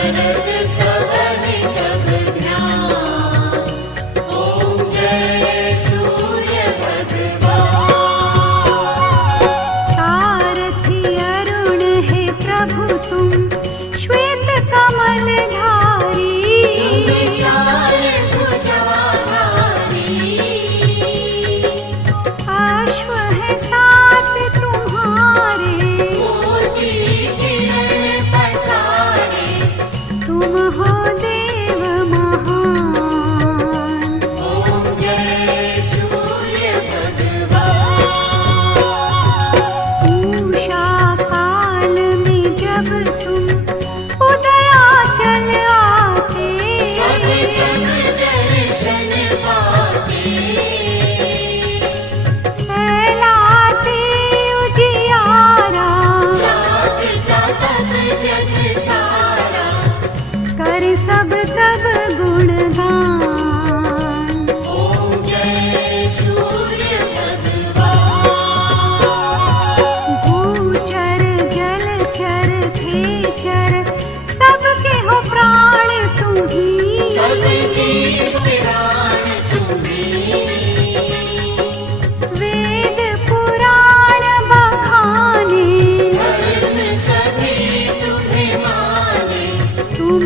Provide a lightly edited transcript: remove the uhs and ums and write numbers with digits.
करत सबहि तब ध्यान। ओम जय सूर्य भगवान। सारथि अरुण है प्रभु तुम, श्वेत कमल धारी। तुम चार भुजाधारी। अश्व है सात तुम्हारे, कोटि किरण पसारे। तुम हो देव महान। ओम जय सूर्य भगवान। उषा काल में जब तुम उदयाचल आते, सब तन दर्शन पाते। फैलाते उजियारा, जागता तब जग सारा। कर सब तब गुणगान। ओम जय सूर्य भगवान। भूचर जलचर खेचर, सबके हो प्राण तुम्ही। सब जीव प्राण तुम्ही। वेद पुराण बखाने, धर्म सभी तुम्हें माने। तुम